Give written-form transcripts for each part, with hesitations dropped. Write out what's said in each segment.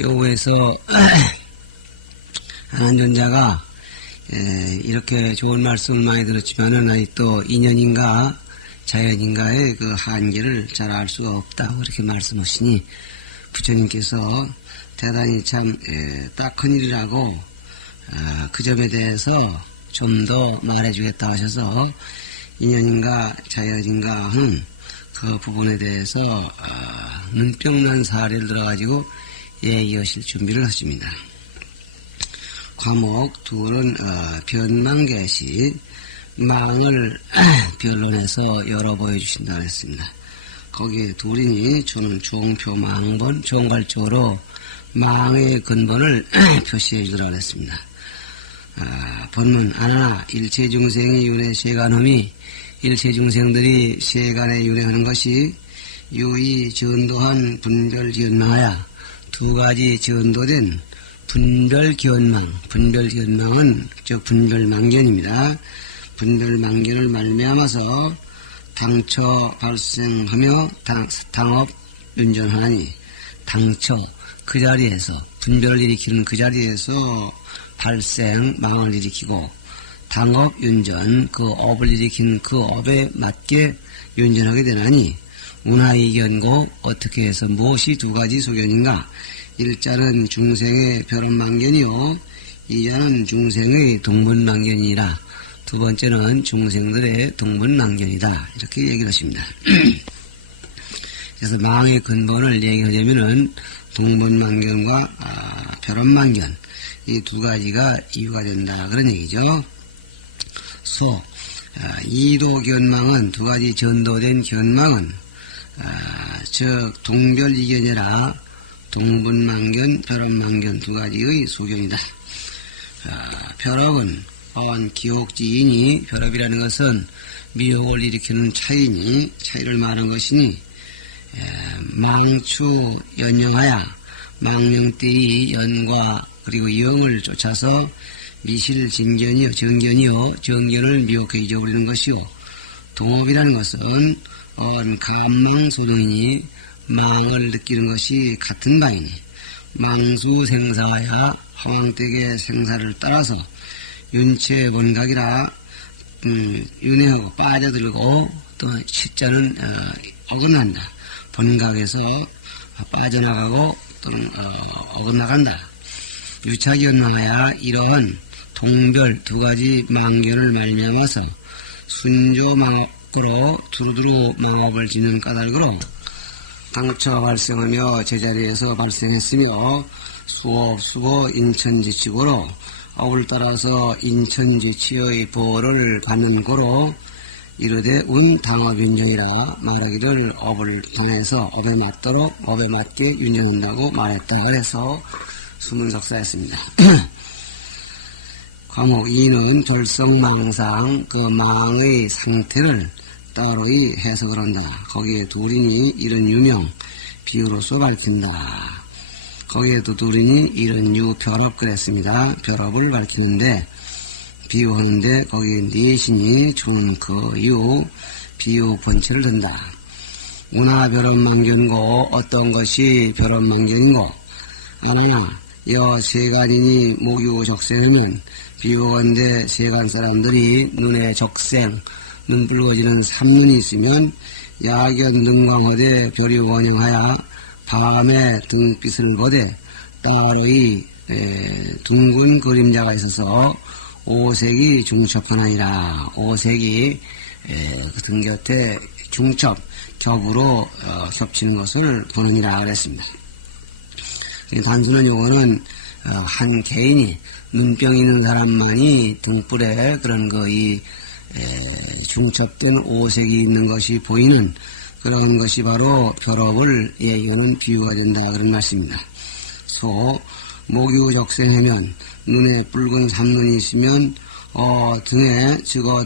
여우에서 안전자가 이렇게 좋은 말씀을 많이 들었지만은 아직도 인연인가 자연인가의 그 한계를 잘 알 수가 없다고 그렇게 말씀하시니 부처님께서 대단히 참 딱한 일이라고 그 점에 대해서 좀 더 말해주겠다 하셔서 인연인가 자연인가 하는 그 부분에 대해서 눈병난 사례를 들어가지고 얘기하실 준비를 하십니다. 과목 둘은 변망계시 망을 변론해서 열어 보여주신다 그랬습니다. 거기에 둘이니 저는 종표 망본 종괄적으로 망의 근본을 표시해 주더라 그랬습니다. 본문 아나 일체중생의 윤회 세간함이 일체중생들이 세간에 윤회하는 것이 유의 전도한 분별견망하야 두 가지 전도된 분별견망, 분별견망은 즉 분별망견입니다. 분별망견을 말미암아서 당처 발생하며 당업 윤전하니 당처 그 자리에서 분별을 일으키는 그 자리에서 발생 망을 일으키고 당업 윤전 그 업을 일으키는 그 업에 맞게 윤전하게 되나니 운하이견고 어떻게 해서 무엇이 두 가지 소견인가? 일자는 중생의 별언망견이요 이자는 중생의 동분망견이라 두 번째는 중생들의 동분망견이다 이렇게 얘기를 하십니다. 그래서 망의 근본을 얘기하자면은 동분망견과 별언망견 이 두 가지가 이유가 된다 그런 얘기죠. 이도견망은 두 가지 전도된 견망은 즉 동별이견이라 동분망견, 별언망견 두 가지의 소견이다. 별업은 기옥지이니 별업이라는 것은 미혹을 일으키는 차이니 차이를 말한 것이니 망추 연영하야 망명때의 연과 그리고 영을 쫓아서 미실진견이요 정견을 미혹해 잊어버리는 것이요 동업이라는 것은 감망소동이니 망을 느끼는 것이 같은 바이니 망수생사야 허망되게 생사를 따라서 윤체 원각이라 윤회하고 빠져들고 또 치자는 어긋난다. 번각에서 빠져나가고 또는 어긋나간다. 유차견망하야 이러한 동별 두 가지 망견을 말미암아서 순조망업으로 두루두루 망업을 짓는 까닭으로 당처 발생하며 제자리에서 발생했으며 수업 인천지치고로 업을 따라서 인천지치의 보호를 받는 고로 이르되 당업윤정이라 말하기를 업을 통해서 업에 맞도록 업에 맞게 윤정한다고 말했다. 그래서 수문석사였습니다. 과목 2는 졸성망상 그 망의 상태를 따로이 해석을 한다. 거기에 둘이니 이런 유명 비유로서 밝힌다. 거기에도 둘이니 이런 유별업 그랬습니다. 별업을 밝히는데 비유하는데 거기에 넷이니 준 그 유 비유 본체를 든다. 운하별업망견고 어떤 것이 별업망견이고 아나야 여 세간이니 목유적생하면 비유건대 세간 사람들이 눈에 적생 눈 붉어지는 삼눈이 있으면 야견 능광하되 별이 원형하여 밤에 등빛을 보되 따로이 둥근 그림자가 있어서 오색이 중첩하나니라. 오색이 그 등 곁에 중첩 겹으로 겹치는 것을 보느니라 그랬습니다. 단순한 요거는 한 개인이 눈병 있는 사람만이 등불에 그런 중첩된 오색이 있는 것이 보이는 그런 것이 바로 별업을 얘기하는 비유가 된다 그런 말씀입니다. 목유적생하면 눈에 붉은 삼눈이 있으면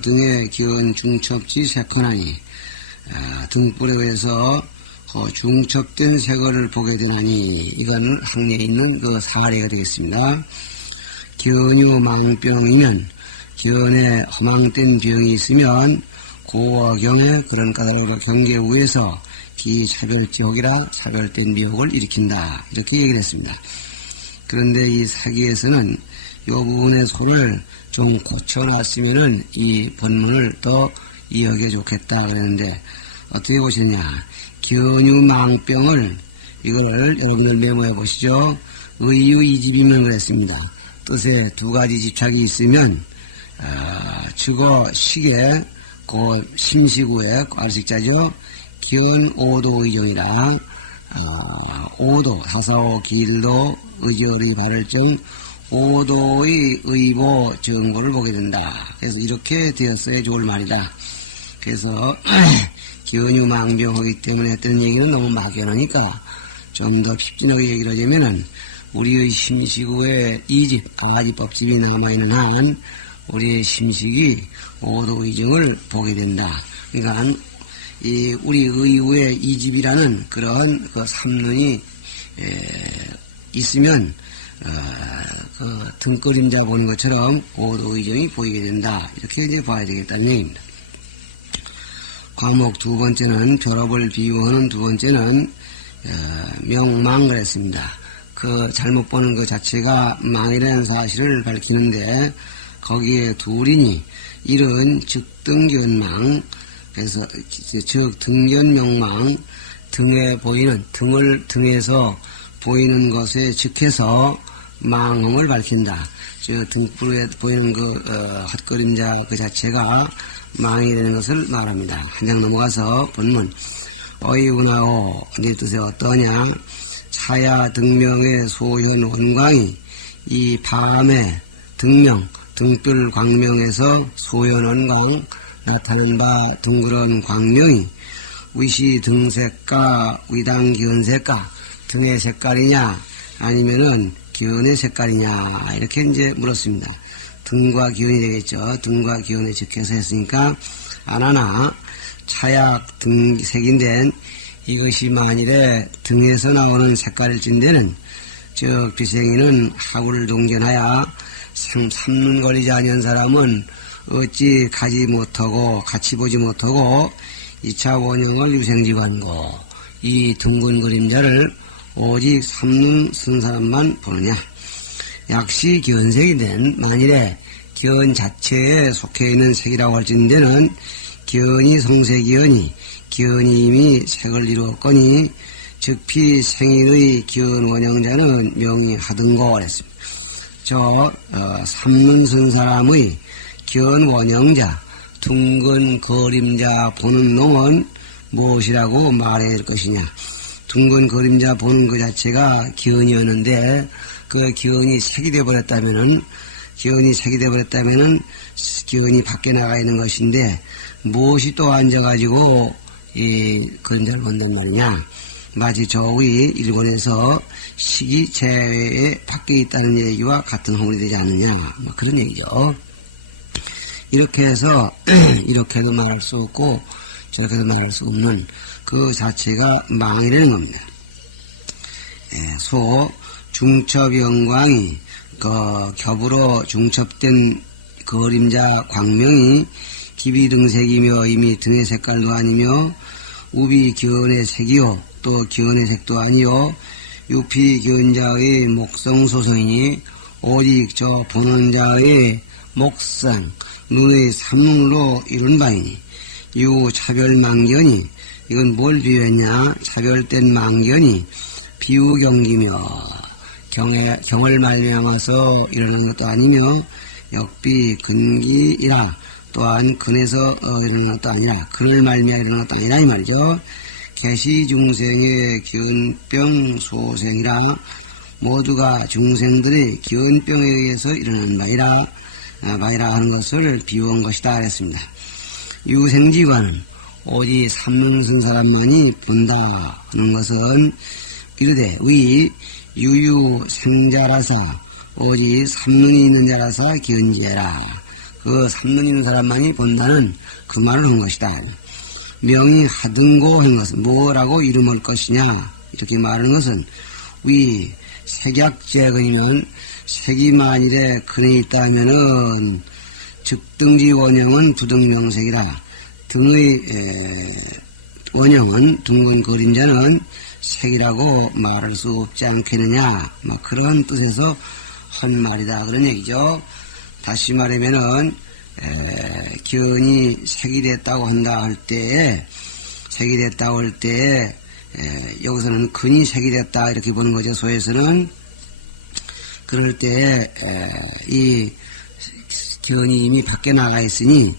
등에 기운 중첩지 색하나니 등불에 의해서 중첩된 색을 보게 되나니 이건 학례에 있는 그 사례가 되겠습니다. 견유망병이면 견에 허망된 병이 있으면 고어경에 그런 까닭을 경계 위에서 비차별지옥이라 차별된 미혹을 일으킨다. 이렇게 얘기를 했습니다. 그런데 이 사기에서는 이 부분의 소를 좀 고쳐놨으면은 이 본문을 더 이해하기 좋겠다 그랬는데 어떻게 보시느냐. 견유망병을 이거를 여러분들 메모해 보시죠. 의유이집이면 그랬습니다. 뜻에 두 가지 집착이 있으면 주거 시계 그 심시구의 알식자죠. 견오도의정이라 오도 사사오 길도 의결의 발을정 오도의 의보 정보를 보게 된다. 그래서 이렇게 되었어야 좋을 말이다. 그래서 견유망병하기 때문에 했던 얘기는 너무 막연하니까 좀 더 핍진하게 얘기를 하자면은 우리의 심시구에 이집 아가지법집이 남아있는 한 우리의 심식이 오도의정을 보게 된다. 그러니까 이 우리 의우의 이집이라는 그런 그 삼눈이 있으면 그 등그림자 보는 것처럼 오도의정이 보이게 된다. 이렇게 이제 봐야 되겠다는 얘기입니다. 과목 두 번째는 결합을 비유하는 두 번째는 명망 그랬습니다. 그 잘못 보는 것 자체가 망이라는 사실을 밝히는데 거기에 둘이니 이른 즉등견망 그래서 즉 등견명망 등에 보이는 등에서 보이는 것에 즉해서 망음을 밝힌다. 즉 등불에 보이는 그 헛그림자 그 자체가 망이 되는 것을 말합니다. 한 장 넘어가서 본문 어이운하오 네 뜻에 어떠냐. 차야 등명의 소현 원광이 이 밤에 등명 등불 광명에서 소현 원광 나타난 바 둥그런 광명이 위시 등색과 위당 기운색과 등의 색깔이냐 아니면은 기운의 색깔이냐 이렇게 이제 물었습니다. 등과 기운이 되겠죠. 등과 기운에 즉해서 했으니까 안하나 차약 등색인데 이것이 만일에 등에서 나오는 색깔일진데는 즉 비생이는 하구를 동견하여 삼눈거리지 아니한 사람은 어찌 가지 못하고 같이 보지 못하고 2차 원형을 유생지관고 이 둥근 그림자를 오직 삼눈 쓴 사람만 보느냐. 약시 견색이 된 만일에 견 자체에 속해 있는 색이라고 할진대는 견이 성색이여니 견이 이미 색을 이루었거니 즉피 생인의 견 원형자는 명이 하등고 그랬습니다. 삼눈 쓴 사람의 견 원형자 둥근 그림자 보는 놈은 무엇이라고 말해야 될 것이냐. 둥근 그림자 보는 것 자체가 기운이었는데 그 기운이 색이 되어버렸다면은 기운이 밖에 나가 있는 것인데 무엇이 또 앉아가지고 이 그림자를 본단 말이냐. 마치 저의 일본에서 식이 제외에 밖에 있다는 얘기와 같은 허물이 되지 않느냐. 뭐 그런 얘기죠. 이렇게 해서 이렇게도 말할 수 없고 저렇게도 말할 수 없는 그 자체가 망이라는 겁니다. 소 중첩영광이 그 겹으로 중첩된 그림자 광명이 기비등색이며 이미 등의 색깔도 아니며 우비 기운의 색이요 또 기운의 색도 아니요 유피 기운자의 목성소성이니 오직 저 보는 자의 목상 눈의 삼눈으로 이룬 바이니 유 차별망견이 이건 뭘 비유했냐. 차별된 망견이 비유경기며 경을 말미암아서 일어나는 것도 아니며 역비 근기이라 또한 근에서 일어나는 것도 아니라 근을 말미암아 일어나는 것도 아니라 이 말이죠. 개시중생의 기운병 소생이라 모두가 중생들의 기운병에 의해서 일어나는 바이라 하는 것을 비유한 것이다 그랬습니다. 유생지관은 오직 삼눈 쓴 사람만이 본다 하는 것은 이르되 위 유유생자라사 오직 삼눈이 있는 자라사 기은지해라. 그 삼눈이 있는 사람만이 본다는 그 말을 한 것이다. 명이 하등고 한 것은 뭐라고 이름할 것이냐 이렇게 말하는 것은 위 색약재근이면 색이 만일에 근에 있다면은 즉등지 원형은 부등명색이라 등의 원형은 둥근 그림자는 색이라고 말할 수 없지 않겠느냐, 막 그런 뜻에서 한 말이다 그런 얘기죠. 다시 말하면은 견이 색이 됐다고 한다 할 때에 색이 됐다고 할 때에 여기서는 근이 색이 됐다 이렇게 보는 거죠. 소에서는 그럴 때에 이 견이 이미 밖에 나가 있으니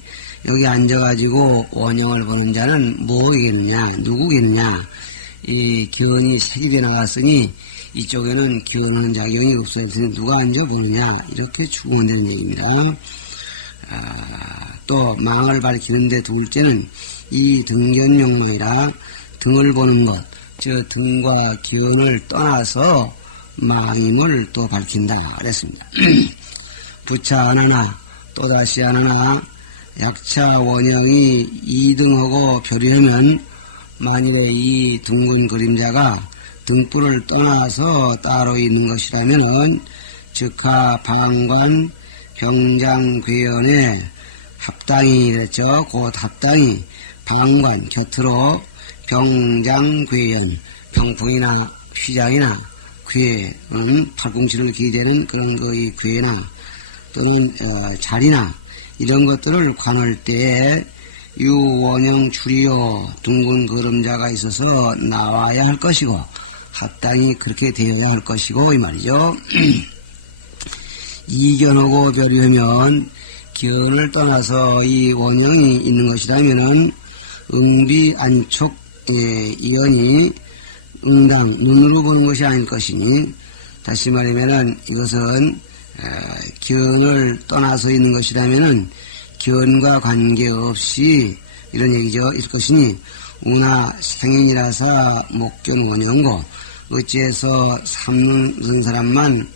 여기 앉아가지고 원형을 보는 자는 뭐겠느냐, 누구겠느냐. 이 견이 색이 돼 나갔으니 이쪽에는 견하는 작용이 없어졌으니 누가 앉아보느냐, 이렇게 추궁한다는 얘기입니다. 또 망을 밝히는데 둘째는 이 등견명망이라 등을 보는 것, 저 등과 견을 떠나서 망임을 또 밝힌다 그랬습니다. 부차 하나나 또다시 하나나 약차 원형이 이등하고 표류하면 만일에 이 둥근 그림자가 등불을 떠나서 따로 있는 것이라면은 즉하 방관 병장괴연의 합당이 됐죠. 곧 합당이 방관 곁으로 병장괴연, 병풍이나 휘장이나 괴는 팔꿈치를 기대는 그런 거의 괴나 또는 자리나 이런 것들을 관할 때에 유원형 추리요 둥근 그림자가 있어서 나와야 할 것이고 합당이 그렇게 되어야 할 것이고 이 말이죠. 이견하고 별이하면 견을 떠나서 이 원형이 있는 것이라면은 응비 안촉 이연이 응당 눈으로 보는 것이 아닐 것이니 다시 말하면은 이것은 견을 떠나서 있는 것이라면은 견과 관계없이 이런 얘기죠. 있을 것이니 우나 생인이라사 목견 원형고 어찌해서 삼눈 쓴 사람만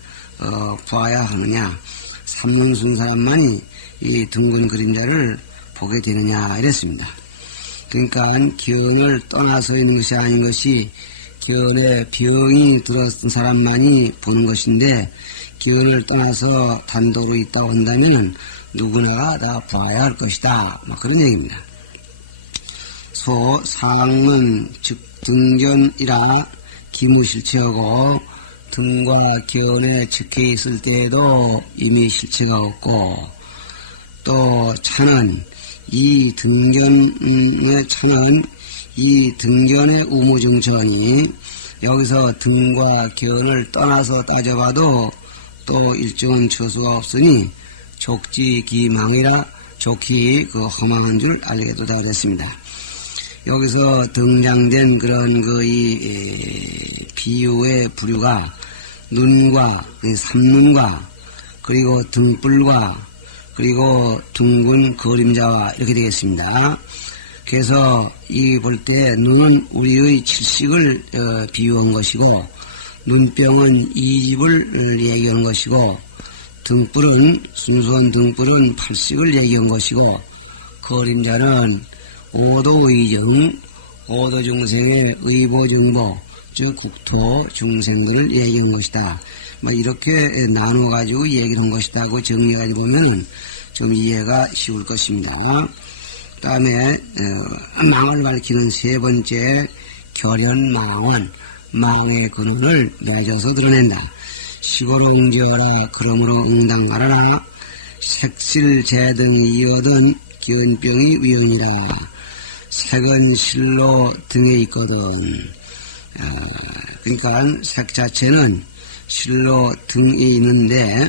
봐야 하느냐, 삼눈 쓴 사람만이 이 둥근 그림자를 보게 되느냐 이랬습니다. 그러니까 견을 떠나서 있는 것이 아닌 것이 견에 병이 들었던 사람만이 보는 것인데 견을 떠나서 단도로 있다고 한다면 누구나가 다 봐야 할 것이다. 막 그런 얘기입니다. 소 상은 즉 등견이라 기무실체하고 등과 견에 측해 있을 때에도 이미 실체가 없고 또 차는 이 등견의 차는 이 등견의 우무증천이 여기서 등과 견을 떠나서 따져봐도 또 일정한 처수가 없으니 족지기망이라 좋기 그 허망한 줄 알게 도다 그랬습니다. 여기서 등장된 그런 이 비유의 부류가 눈과 삼눈과 그리고 등불과 그리고 둥근 그림자와 이렇게 되겠습니다. 그래서 이 볼 때 눈은 우리의 칠식을 비유한 것이고 눈병은 이집을 얘기한 것이고 등불은 순수한 등불은 팔식을 얘기한 것이고 그림자는 오도의정 오도중생의 의보정보 즉 국토 중생들을 얘기한 것이다. 이렇게 나눠가지고 얘기를 한 것이다고 정리해가지고 보면은 좀 이해가 쉬울 것입니다. 그 다음에 망을 밝히는 세 번째 결연망원, 망의 근원을 맺어서 드러낸다. 시골응지어라 그러므로 응당하라라 색실재등이 이어든 견병이 위헌이라. 색은 실로 등에 있거든. 그러니까 색 자체는 실로 등에 있는데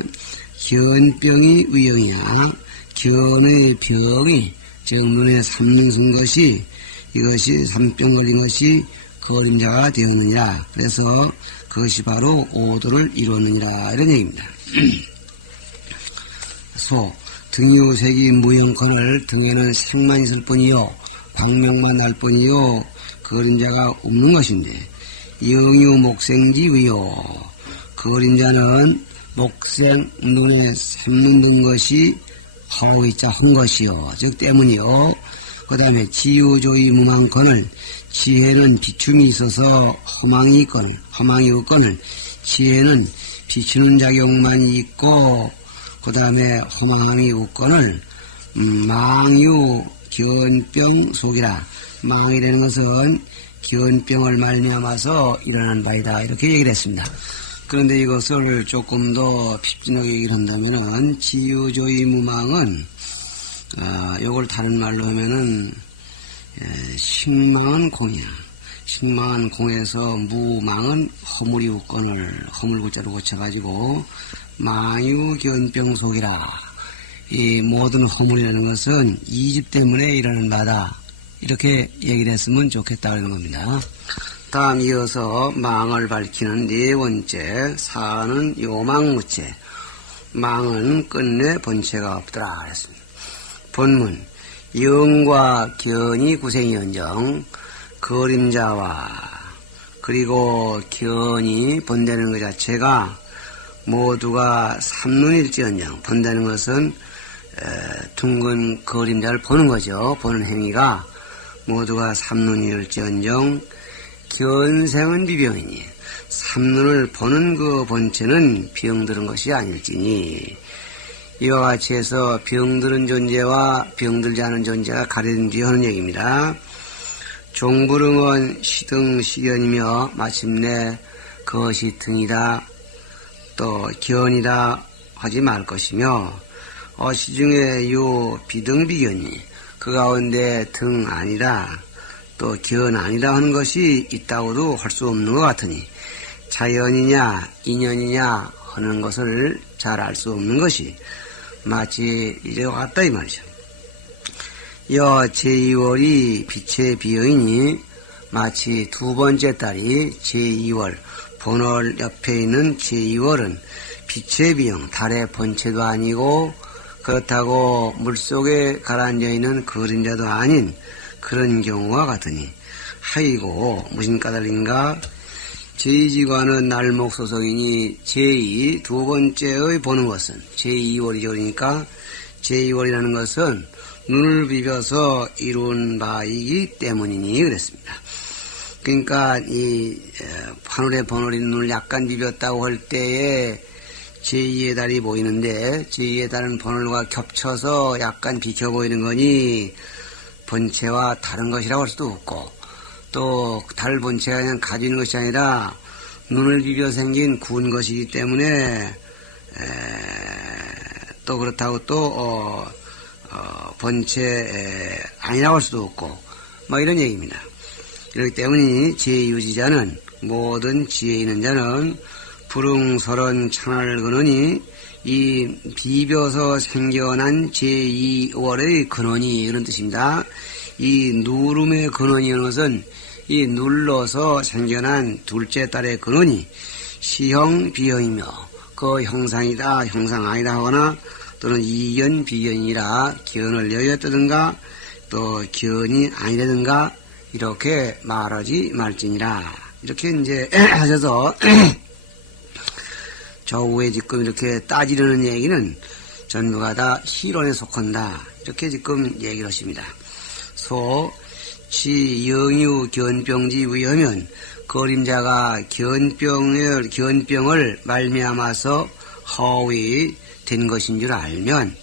견병이 위헌이야. 견의 병이 즉 눈에 삼눈 쓴 것이 이것이 삼병 걸린 것이 그림자가 되었느니라. 그래서 그것이 바로 오도를 이루었느니라 이런 얘기입니다. 소 등유색이 무형컨을 등에는 색만 있을 뿐이요 광명만 날 뿐이요 그림자가 없는 것인데 영유 목생지 위요 그림자는 목생 눈에 삼눈 든 것이 하고 있자 한 것이요 즉 때문이요. 그 다음에 지유조의 무망컨을 지혜는 비춤이 있어서 허망이 있거늘 허망이 없거늘 지혜는 비추는 작용만 있고 그 다음에 허망함이 없거늘 망유 견병 속이라 망이라는 것은 견병을 말미암아서 일어난 바이다. 이렇게 얘기를 했습니다. 그런데 이것을 조금 더 핍진하게 얘기를 한다면은 지유조의 무망은 요걸 다른 말로 하면은 식망은 공이야. 식망은 공에서 무망은 허물이 우건을 허물구자로 고쳐가지고 망유견병 속이라. 이 모든 허물이라는 것은 이집 때문에 일어나는 바다. 이렇게 얘기를 했으면 좋겠다는 겁니다. 다음 이어서 망을 밝히는 네 번째 사는 요망무체. 망은 끝내 본체가 없더라 그랬습니다. 본문 영과 견이 구생이언정 그림자와 그리고 견이 본다는 것 자체가 모두가 삼눈일지언정. 본다는 것은 둥근 그림자를 보는 거죠. 보는 행위가 모두가 삼눈일지언정 견생은 비병이니 삼눈을 보는 그 본체는 병들은 것이 아닐지니. 이와 같이 해서 병들은 존재와 병들지 않은 존재가 가려진 뒤에 하는 얘기입니다. 종불응은 시등시견이며 마침내 그것이 등이다 또 견이다 하지 말 것이며 시중에 요 비등비견이 그 가운데 등 아니다 또 견 아니다 하는 것이 있다고도 할 수 없는 것 같으니 자연이냐 인연이냐 하는 것을 잘 알 수 없는 것이 마치 이래와 같다 이 말이죠. 여 제2월이 빛의 비여이니 마치 두 번째 달이 제2월 본월 옆에 있는 제2월은 빛의 비형 달의 본체도 아니고 그렇다고 물속에 가라앉아 있는 그림자도 아닌 그런 경우와 같으니 하이고 무슨 까닭인가. 제2지관은 날목 소속이니 제2 두 번째의 보는 것은 제2월이죠. 그러니까 제2월이라는 것은 눈을 비벼서 이룬 바이기 때문이니 그랬습니다. 그러니까 이 하늘의 번호리 눈을 약간 비볐다고 할 때에 제2의 달이 보이는데 제2의 달은 번호가 겹쳐서 약간 비켜 보이는 거니 본체와 다른 것이라고 할 수도 없고 또 달 본체가 그냥 가지고 있는 것이 아니라 눈을 비벼 생긴 구운 것이기 때문에 또 그렇다고 또 본체 아니라고 할 수도 없고 뭐 이런 얘기입니다. 그렇기 때문에 제2유지자는 모든 지혜 있는 자는 불응설은 창을 그느니 이 비벼서 생겨난 제2월의 근원이 이런 뜻입니다. 이 누름의 근원이라는 것은 이 눌러서 생겨난 둘째 달의 근원이 시형 비형이며 그 형상이다 형상 아니다 하거나 또는 이견 비견이라 견을 여겼다든가 또 견이 아니라든가 이렇게 말하지 말지니라. 이렇게 이제 하셔서 저 위에 지금 이렇게 따지려는 얘기는 전부가 다 희론에 속한다. 이렇게 지금 얘기를 하십니다. 지 영유 견병지 위하면 그림자가 견병을 말미암아서 허위 된 것인 줄 알면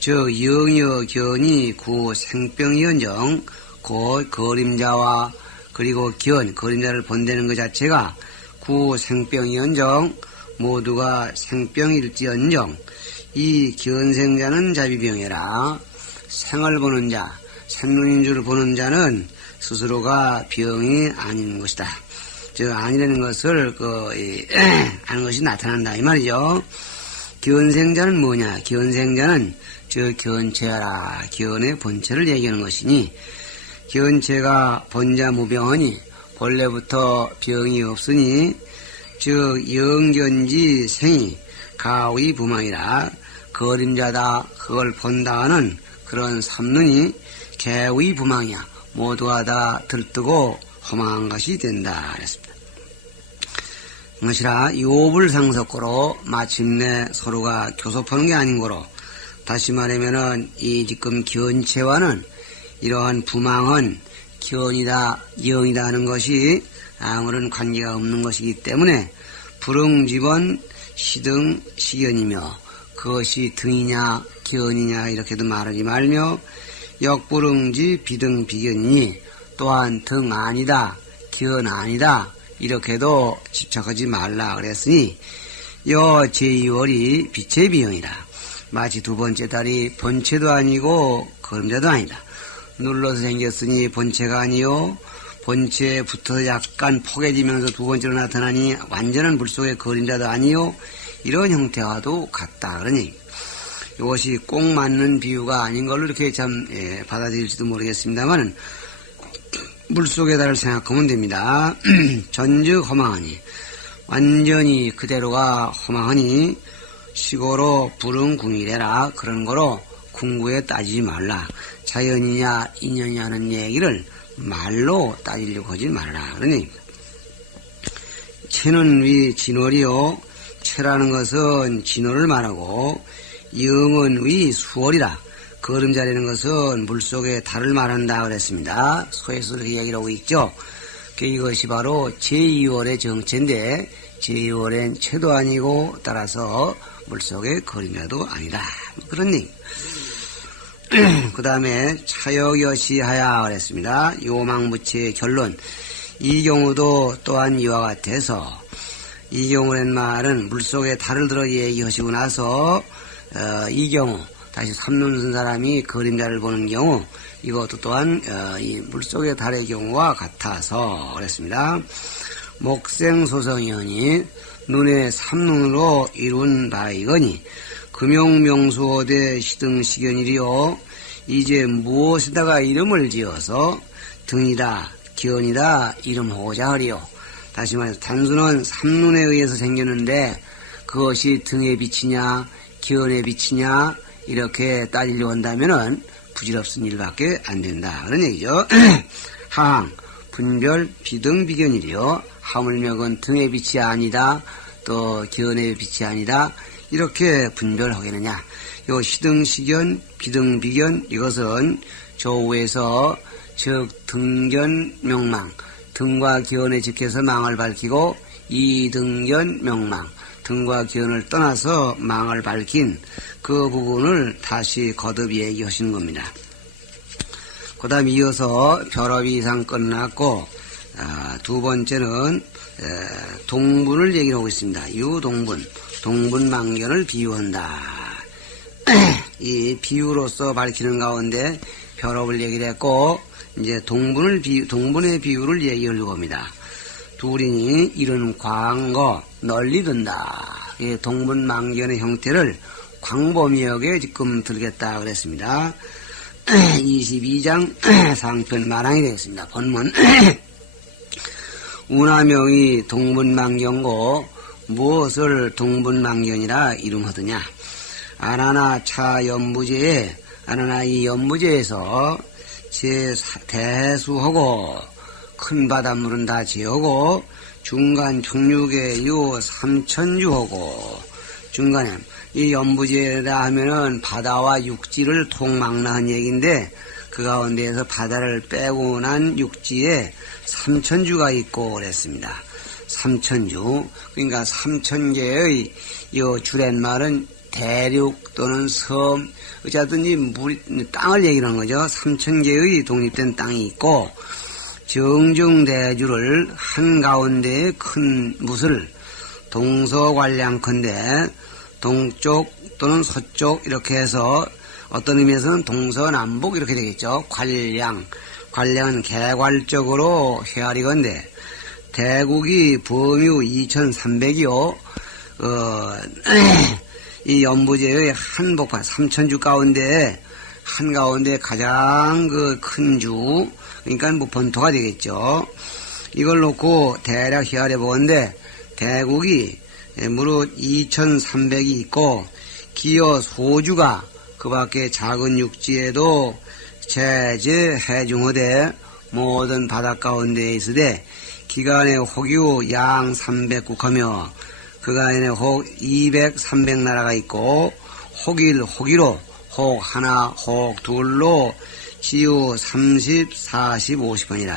저 영유 견이 구 생병이언정 곧 그림자와 그리고 그림자를 본다는 것 자체가 구 생병이언정 모두가 생병일지언정 이 견생자는 자비병이라 생을 보는 자 생눈인 줄 보는 자는 스스로가 병이 아닌 것이다. 저 아니라는 것을 아는 것이 나타난다 이 말이죠. 견생자는 뭐냐? 견생자는 저 견체라 견의 본체를 얘기하는 것이니 견체가 본자 무병하니 본래부터 병이 없으니 즉 영견지 생이 가위 부망이라 그림자다 그걸 본다 하는 그런 삼눈이 개의 부망이야. 모두가 다 들뜨고 허망한 것이 된다. 그랬습니다. 그것이라 요불 상석고로 마침내 서로가 교섭하는 게 아닌 거로 다시 말하면은 이 지금 견체와는 이러한 부망은 견이다 영이다 하는 것이 아무런 관계가 없는 것이기 때문에 불응집은 시등 시견이며 그것이 등이냐 견이냐 이렇게도 말하지 말며 역불응지 비등 비견이니 또한 등 아니다, 견 아니다, 이렇게도 집착하지 말라 그랬으니, 여 제2월이 빛의 비형이라. 마치 두 번째 달이 본체도 아니고 그림자도 아니다. 눌러서 생겼으니 본체가 아니요, 본체에 붙어서 약간 포개지면서 두 번째로 나타나니 완전한 물속의 그림자도 아니요, 이런 형태와도 같다 그러니 이것이 꼭 맞는 비유가 아닌 걸로 이렇게 참 받아들일지도 모르겠습니다만, 물속의 달을 생각하면 됩니다. 전즉 허망하니, 완전히 그대로가 허망하니 시고로 불은 궁이래라. 그런 거로 궁구에 따지지 말라. 자연이냐 인연이냐 하는 얘기를 말로 따지려고 하지 말라. 그러니 체는 위 진월이요, 체라는 것은 진월을 말하고, 영은 위 수월이라. 거름자라는 것은 물속의 달을 말한다 그랬습니다. 소에서 이렇게 얘기를 하고 있죠. 이것이 바로 제2월의 정체인데, 제2월엔 체도 아니고 따라서 물속의 그림자도 아니다. 그런 얘기. 그 다음에 차역여시하야 그랬습니다. 요망무치의 결론. 이 경우도 또한 이와 같아서, 이 경우란 말은 물속에 달을 들어 얘기하시고 나서 이 경우 다시 삼눈 쓴 사람이 그림자를 보는 경우, 이것도 또한 이 물속의 달의 경우와 같아서 그랬습니다. 목생소성이하니 눈의 삼눈으로 이룬 바이거니, 금용명수어대 시등시견이리요. 이제 무엇에다가 이름을 지어서 등이다 견이다 이름하고자 하리요. 다시 말해서 단순한 삼눈에 의해서 생겼는데 그것이 등에 비치냐 견에 비치냐 이렇게 따지려고 한다면은 부질없은 일밖에 안 된다 그런 얘기죠. 하항 분별 비등비견이리요. 하물며건 등의 빛이 아니다, 또 견의 빛이 아니다, 이렇게 분별하겠느냐. 요 시등시견 비등비견, 이것은 조우에서 즉 등견 명망, 등과 견에 직해서 망을 밝히고, 이등견 명망, 등과 견을 떠나서 망을 밝힌 그 부분을 다시 거듭 얘기하시는 겁니다. 그 다음 이어서 별업이 이상 끝났고, 두 번째는 동분을 얘기를 하고 있습니다. 유동분, 동분망견을 비유한다. 이 비유로서 밝히는 가운데 별업을 얘기를 했고, 이제 동분의 비유를 얘기하려고 합니다. 둘이니 이런 광거 널리 든다. 이 동분망견의 형태를 광범위하게 지금 들겠다 그랬습니다. 22장 상편 마랑이 되겠습니다. 본문. 운하명이 동분망견고 무엇을 동분망견이라 이름하더냐. 아나나 차 연무제에, 아나나 이 연무제에서 대수하고 큰 바닷물은 다 제하고 중간 종류계 유 삼천주하고, 중간에 이 연무제라 하면은 바다와 육지를 통망라한 얘기인데, 그 가운데에서 바다를 빼고 난 육지에 삼천주가 있고 그랬습니다. 삼천주, 그러니까 3000개의 이 주렛말은 대륙 또는 섬, 어쨌든지 땅을 얘기하는 거죠. 3000개의 독립된 땅이 있고, 정정대주를 한가운데에 큰 무술, 동서관량컨대 동쪽 또는 서쪽 이렇게 해서 어떤 의미에서는 동서남북 이렇게 되겠죠. 관량은 개괄적으로 헤아리건대, 대국이 범유 2300이요. 이 연부제의 한복판 3000주 가운데 한가운데 가장 그 큰 주, 그러니까 뭐 본토가 되겠죠. 이걸 놓고 대략 헤아려 보건데, 대국이 무릇 2300이 있고, 기어 소주가 그 밖에 작은 육지에도 제제 해중어대 모든 바닷 가운데에 있으되, 기간에 혹유 양 300국하며 그간에 혹 200, 300 나라가 있고, 혹이로 혹 하나, 혹 둘로 지유 30, 40, 50원이라.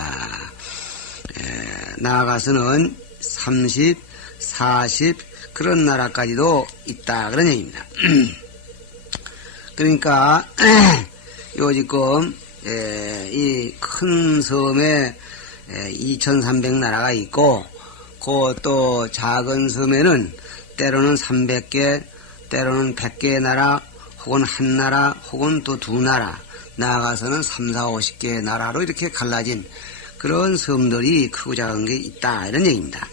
나아가서는 30, 40 그런 나라까지도 있다 그런 얘기입니다. 그러니까 요 지금 이 큰 섬에 2300나라가 있고, 그 또 작은 섬에는 때로는 300개, 때로는 100개의 나라, 혹은 한 나라, 혹은 또 두 나라, 나아가서는 3, 4, 50개의 나라로 이렇게 갈라진 그런 섬들이 크고 작은 게 있다, 이런 얘기입니다.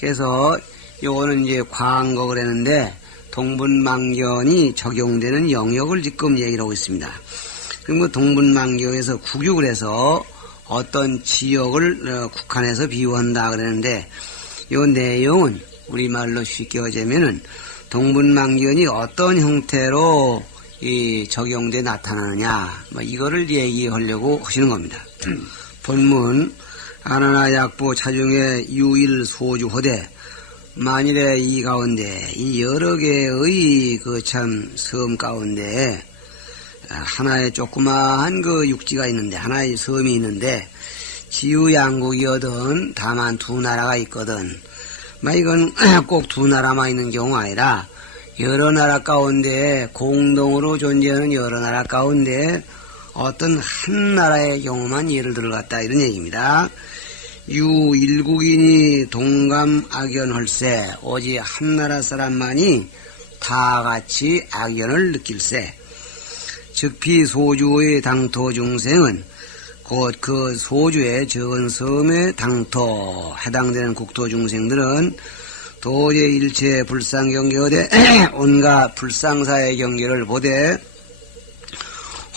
그래서 요거는 이제 과거를 했는데 동분만견이 적용되는 영역을 지금 얘기를 하고 있습니다. 그럼 그 동분만견에서 국육을 해서 어떤 지역을 국한해서 비유한다 그러는데, 요 내용은 우리말로 쉽게 하자면은 동분만견이 어떤 형태로 이 적용돼 나타나느냐, 뭐 이거를 얘기하려고 하시는 겁니다. 본문 아나나 약보 차중에 유일 소주호대, 만일에 이 가운데 이 여러 개의 그 참 섬 가운데 하나의 조그마한 그 육지가 있는데, 하나의 섬이 있는데 지유양국이거든 다만 두 나라가 있거든. 이건 꼭 두 나라만 있는 경우가 아니라 여러 나라 가운데 공동으로 존재하는 여러 나라 가운데 어떤 한 나라의 경우만 예를 들어갔다, 이런 얘기입니다. 유 일국인이 동감 악연할세, 오직 한 나라 사람만이 다 같이 악연을 느낄세. 즉피 소주의 당토 중생은 곧 그 소주의 적은 섬의 당토 해당되는 국토 중생들은 도저히 일체 불상 경계어대 온갖 불상사의 경계를 보되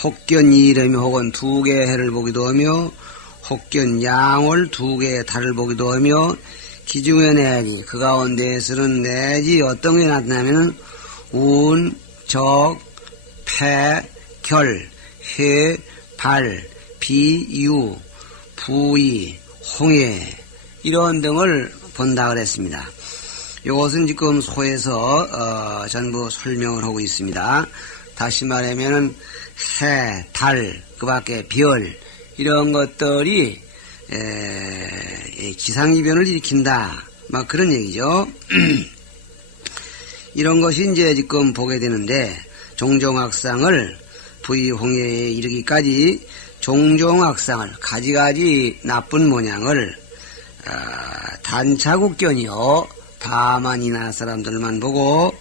혹견 이름이 혹은 두 개의 해를 보기도 하며 혹견 양월 두 개의 달을 보기도 하며 기중에 내지 그 가운데에서는 내지 어떤 게 나타나면 운, 적, 패, 결, 회, 발, 비, 유, 부이, 홍해 이런 등을 본다 그랬습니다. 이것은 지금 소에서 전부 설명을 하고 있습니다. 다시 말하면은 해, 달, 그 밖에 별 이런 것들이 기상이변을 일으킨다, 막 그런 얘기죠. 이런 것이 이제 지금 보게 되는데, 종종악상을 부의홍해에 이르기까지 종종악상을 가지가지 나쁜 모양을 단차국견이요 다만 이 나라 사람들만 보고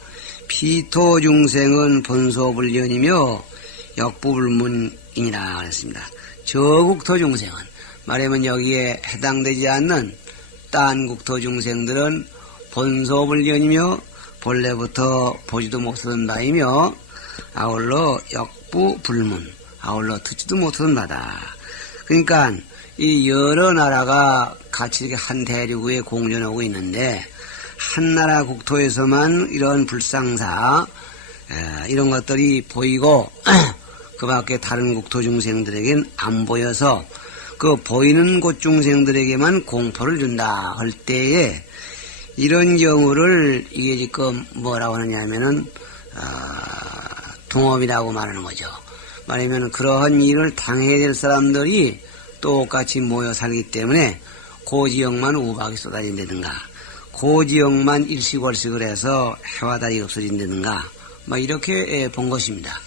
피토중생은 본소불견이며 역부불문이니라 그랬습니다. 저국토중생은 말하면 여기에 해당되지 않는 딴 국토중생들은 본소불견이며 본래부터 보지도 못하던 바이며 아울러 역부불문, 아울러 듣지도 못하던 바다. 그러니까 이 여러 나라가 같이 이렇게 한 대륙에 공존하고 있는데 한 나라 국토에서만 이런 불상사 이런 것들이 보이고 그 밖에 다른 국토 중생들에겐 안 보여서 그 보이는 곳 중생들에게만 공포를 준다 할 때에 이런 경우를 이게 지금 뭐라고 하느냐면은 동업이라고 말하는 거죠. 말하면 그러한 일을 당해야 될 사람들이 똑같이 모여 살기 때문에 그 지역만 우박이 쏟아진다든가 그 지역만 일시월식을 해서 해와 달이 없어진다든가 뭐 이렇게 본 것입니다.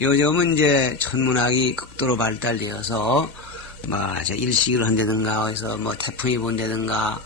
요즘은 이제 천문학이 극도로 발달되어서 뭐 일식을 한다든가 해서 뭐 태풍이 분다든가